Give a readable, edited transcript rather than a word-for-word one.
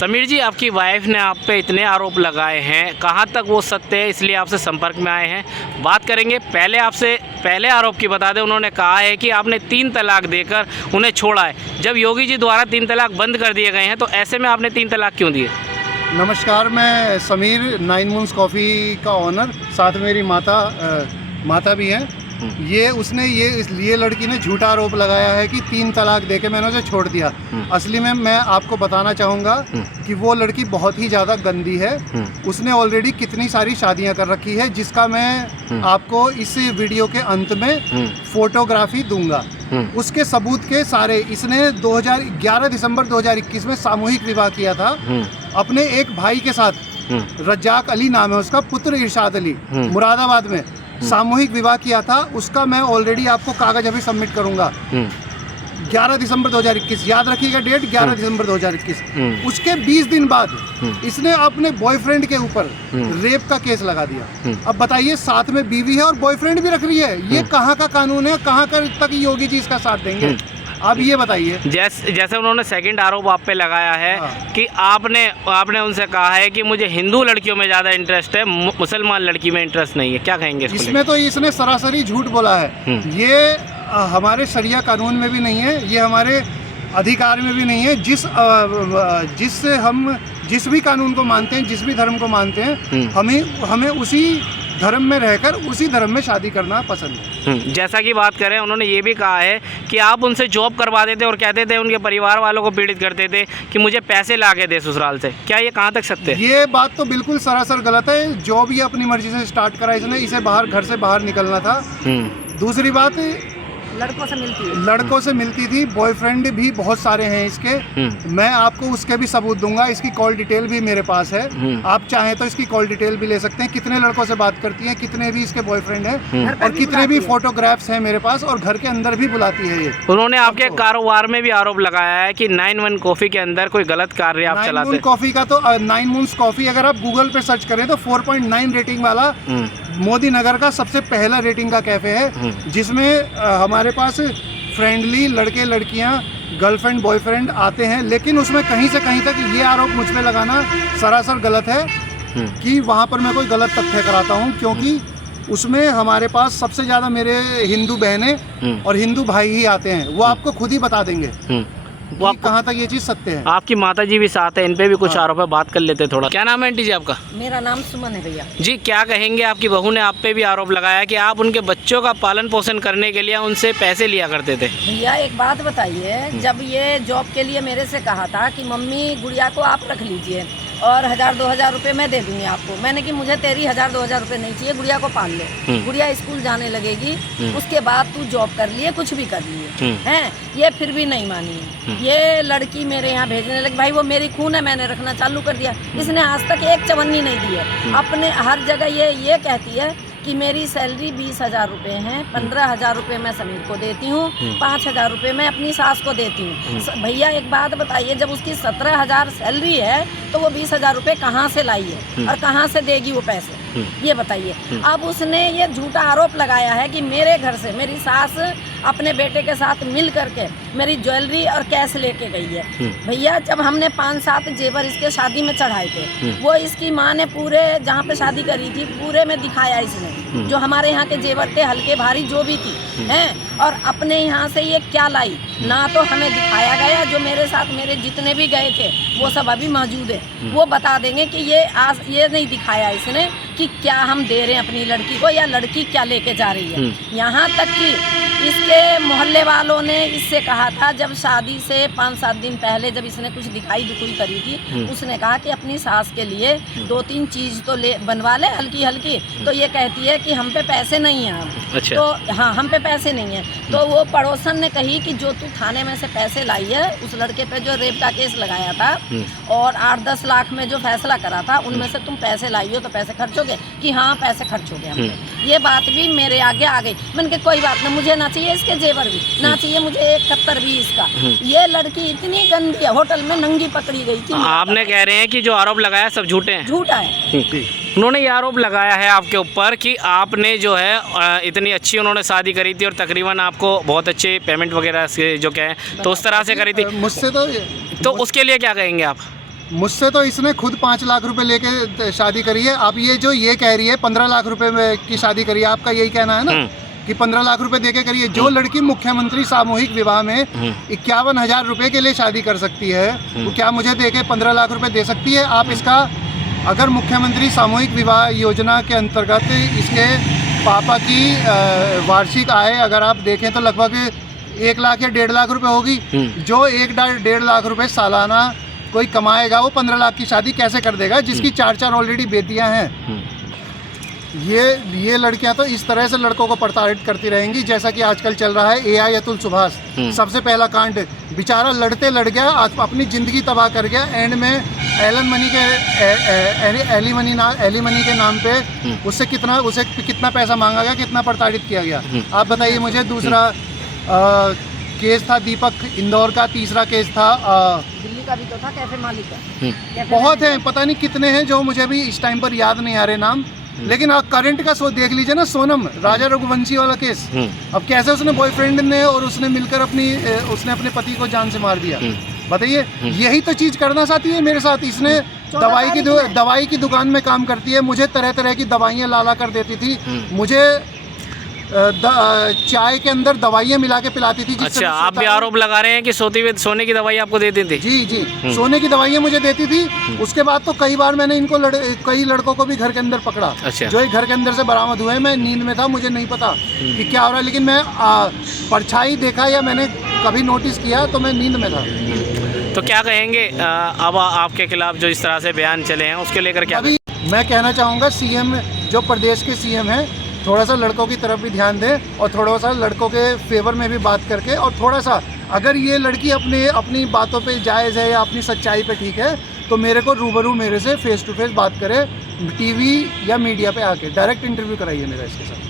समीर जी, आपकी वाइफ ने आप पे इतने आरोप लगाए हैं, कहाँ तक वो सत्य है, इसलिए आपसे संपर्क में आए हैं। बात करेंगे। पहले आरोप की बता दें। उन्होंने कहा है कि आपने 3 तलाक देकर उन्हें छोड़ा है। जब योगी जी द्वारा 3 तलाक बंद कर दिए गए हैं तो ऐसे में आपने 3 तलाक क्यों दिए? नमस्कार, मैं समीर, 9 मून्स कॉफ़ी का ऑनर, साथ में मेरी माता भी हैं। ये लड़की ने झूठा आरोप लगाया है कि 3 तलाक देके मैंने उसे छोड़ दिया। असली में मैं आपको बताना चाहूँगा कि वो लड़की बहुत ही ज़्यादा गंदी है। उसने ऑलरेडी कितनी सारी शादियाँ कर रखी है, जिसका मैं आपको इस वीडियो के अंत में फोटोग्राफी दूंगा। उसके सबूत के सारे, इसने 11 दिसंबर 2021 में सामूहिक विवाह किया था अपने एक भाई के साथ। रज्जाक अली नाम है उसका, पुत्र इरशाद अली, मुरादाबाद में सामूहिक विवाह किया था। उसका मैं ऑलरेडी आपको कागज अभी सबमिट करूंगा। 11 दिसंबर 2021, याद रखिएगा डेट, 11 दिसंबर 2021। उसके 20 दिन बाद इसने अपने बॉयफ्रेंड के ऊपर रेप का केस लगा दिया। अब बताइए, साथ में बीवी है और बॉयफ्रेंड भी रख रही है। ये कहाँ का कानून है? कहाँ तक योगी जी इसका साथ देंगे? आप ये बताइए। जैसे उन्होंने सेकंड आरोप आप पे लगाया है कि आपने उनसे कहा है कि मुझे हिंदू लड़कियों में ज़्यादा इंटरेस्ट है, मुसलमान लड़की में इंटरेस्ट नहीं है। क्या कहेंगे इसमें? तो इसने सरासरी झूठ बोला है। ये हमारे शरिया कानून में भी नहीं है, ये हमारे अधिकार में भी नहीं है। जिस भी कानून को मानते हैं, जिस भी धर्म को मानते हैं, हमें उसी धर्म में रहकर उसी धर्म में शादी करना पसंद है। जैसा कि बात करें, उन्होंने ये भी कहा है कि आप उनसे जॉब करवा देते और कहते थे, उनके परिवार वालों को पीड़ित करते थे कि मुझे पैसे ला के दे ससुराल से। क्या ये कहाँ तक सत्य है? ये बात तो बिल्कुल सरासर गलत है। जॉब ये अपनी मर्जी से स्टार्ट करा इसने, इसे घर से बाहर निकलना था। दूसरी बात, लड़कों से मिलती थी। बॉयफ्रेंड भी बहुत सारे हैं इसके। मैं आपको उसके भी सबूत दूंगा। इसकी कॉल डिटेल भी मेरे पास है। आप चाहें तो इसकी कॉल डिटेल भी ले सकते हैं, कितने लड़कों से बात करती है, कितने भी इसके बॉयफ्रेंड हैं, और कितने भी फोटोग्राफ्स हैं मेरे पास, और घर के अंदर भी बुलाती है ये। उन्होंने आपके कारोबार में भी आरोप लगाया है कि 9 मून कॉफ़ी के अंदर कोई गलत कार्य आप चलाते हैं। 9 मून कॉफ़ी का तो 9 मून्स कॉफ़ी अगर आप गूगल पे सर्च करें तो 4.9 रेटिंग वाला मोदी नगर का सबसे पहला रेटिंग का कैफे है, जिसमें हमारे पास फ्रेंडली लड़के लड़कियां, गर्लफ्रेंड बॉयफ्रेंड आते हैं। लेकिन उसमें कहीं से कहीं तक ये आरोप मुझ पे लगाना सरासर गलत है कि वहाँ पर मैं कोई गलत तथ्य कराता हूँ, क्योंकि उसमें हमारे पास सबसे ज़्यादा मेरे हिंदू बहनें और हिंदू भाई ही आते हैं। वो आपको खुद ही बता देंगे वो कहाँ तक ये चीज़ सत्य है। आपकी माता जी भी साथ है, इन पे भी कुछ आरोप है, बात कर लेते थोड़ा। क्या नाम है आंटी जी आपका? मेरा नाम सुमन है भैया जी। क्या कहेंगे, आपकी बहू ने आप पे भी आरोप लगाया कि आप उनके बच्चों का पालन पोषण करने के लिए उनसे पैसे लिया करते थे? भैया एक बात बताइए, जब ये जॉब के लिए मेरे से कहा था कि मम्मी गुड़िया को आप रख लीजिए और 1000-2000 रुपये मैं दे दूंगी आपको, मैंने कि मुझे तेरी 1000-2000 रुपये नहीं चाहिए, गुड़िया को पाल ले, गुड़िया स्कूल जाने लगेगी, उसके बाद तू जॉब कर लिए, कुछ भी कर लिए हैं। ये फिर भी नहीं मानी। ये लड़की मेरे यहाँ भेजने लगी। भाई वो मेरी खून है, मैंने रखना चालू कर दिया। इसने आज तक एक चवन्नी नहीं दी है। अपने हर जगह ये कहती है कि मेरी सैलरी 20,000 रुपये हैं, 15,000 रुपये मैं समीर को देती हूँ, 5,000 रुपये मैं अपनी सास को देती हूँ। भैया एक बात बताइए, जब उसकी 17,000 सैलरी है तो वो 20,000 रुपये कहाँ से लाई है और कहाँ से देगी वो पैसे? ये बताइए। अब उसने ये झूठा आरोप लगाया है कि मेरे घर से मेरी सास अपने बेटे के साथ मिल करके मेरी ज्वेलरी और कैश लेके गई है। भैया जब हमने 5-7 जेवर इसके शादी में चढ़ाए थे, वो इसकी माँ ने पूरे जहाँ पे शादी करी थी पूरे में दिखाया इसने, जो हमारे यहाँ के जेवर थे, हल्के भारी जो भी थी हैं। और अपने यहाँ से ये क्या लाई ना तो हमें दिखाया गया। जो मेरे साथ मेरे जितने भी गए थे वो सब अभी मौजूद है, वो बता देंगे कि ये नहीं दिखाया इसने कि क्या हम दे रहे हैं अपनी लड़की को या लड़की क्या लेके जा रही है। यहाँ तक कि इसके मोहल्ले वालों ने इससे कहा था, जब शादी से 5-7 दिन पहले जब इसने कुछ दिखाई दुखाई करी थी, उसने कहा कि अपनी सास के लिए 2-3 चीज़ तो बनवा ले हल्की हल्की। तो ये कहती है कि हम पे पैसे नहीं हैं। अच्छा। तो हाँ, हम पे पैसे नहीं है। तो वो पड़ोसन ने कही कि जो तू थाने में से पैसे लाई है उस लड़के पे जो रेप का केस लगाया था और 8-10 लाख में जो फैसला करा था, उनमें से तुम पैसे लाई हो तो पैसे खर्च हो गए? कि हाँ पैसे खर्च हो गए। ये बात भी मेरे आगे आ गई। मैंने कहा कोई बात नहीं, मुझे ना चाहिए इसके जेवर भी, ना चाहिए मुझे 1 भी इसका। ये लड़की इतनी गंदी है, होटल में नंगी पकड़ी गई थी। आपने कह रहे हैं कि जो आरोप लगाया सब झूठे हैं? झूठा है। उन्होंने ये आरोप लगाया है आपके ऊपर कि आपने जो है इतनी अच्छी उन्होंने शादी करी थी और तकरीबन आपको बहुत अच्छे पेमेंट वगैरह से जो क्या है तो उस तरह से करी थी मुझसे। तो उसके लिए क्या कहेंगे आप? मुझसे तो इसने खुद 5 लाख रुपए लेके शादी करी है। अब ये जो ये कह रही है 15 लाख रुपए में की शादी करी है, आपका यही कहना है ना कि 15 लाख रुपए देके करिए। जो लड़की मुख्यमंत्री सामूहिक विवाह में 51,000 रुपए के लिए शादी कर सकती है, वो क्या मुझे देके 15 लाख रुपए दे सकती है? आप इसका, अगर मुख्यमंत्री सामूहिक विवाह योजना के अंतर्गत इसके पापा की वार्षिक आय अगर आप देखें तो लगभग 1 लाख या 1.5 लाख रुपए होगी। जो 1-1.5 लाख रुपए सालाना कोई कमाएगा वो 15 लाख की शादी कैसे कर देगा, जिसकी 4 ऑलरेडी बेटियां हैं। ये लड़कियां तो इस तरह से लड़कों को प्रताड़ित करती रहेंगी जैसा कि आजकल चल रहा है। AI अतुल सुभाष सबसे पहला कांड, बेचारा लड़ते लड़ गया, अपनी ज़िंदगी तबाह कर गया। एंड में एलिमनी के नाम पे उसे कितना पैसा मांगा गया, कितना प्रताड़ित किया गया, आप बताइए मुझे। दूसरा केस था दीपक इंदौर का, तीसरा केस था दिल्ली का भी तो था, कैफे मालिक का। बहुत हैं, पता नहीं कितने हैं जो मुझे भी इस टाइम पर याद नहीं आ रहे नाम। लेकिन आप करंट का देख लीजिए ना, सोनम राजा रघुवंशी वाला केस। अब कैसे उसने बॉयफ्रेंड ने और उसने मिलकर उसने अपने पति को जान से मार दिया, बताइए। यही तो चीज करना चाहती है मेरे साथ। इसने दवाई की दुकान में काम करती है, मुझे तरह तरह की दवाइयाँ लाला कर देती थी, मुझे चाय के अंदर दवाइयाँ मिला के पिलाती थी। अच्छा, आप भी आरोप लगा रहे हैं कि सोने की दवाई आपको देती थी? जी, सोने की दवाइयाँ मुझे देती थी। उसके बाद तो कई बार मैंने इनको कई लड़कों को भी घर के अंदर पकड़ा। अच्छा। जो घर के अंदर से बरामद हुए। मैं नींद में था, मुझे नहीं पता कि क्या हो रहा है, लेकिन मैं परछाई देखा या मैंने कभी नोटिस किया तो मैं नींद में था। तो क्या कहेंगे अब आपके खिलाफ जो इस तरह से बयान चले हैं उसके लेकर क्या? अभी मैं कहना चाहूँगा, सीएम जो प्रदेश के सीएम हैं, थोड़ा सा लड़कों की तरफ भी ध्यान दें और थोड़ा सा लड़कों के फेवर में भी बात करके, और थोड़ा सा अगर ये लड़की अपनी बातों पे जायज़ है या अपनी सच्चाई पे ठीक है तो मेरे को रूबरू मेरे से फेस टू फेस बात करे, टीवी या मीडिया पे आके डायरेक्ट इंटरव्यू कराइए मेरा इसके साथ।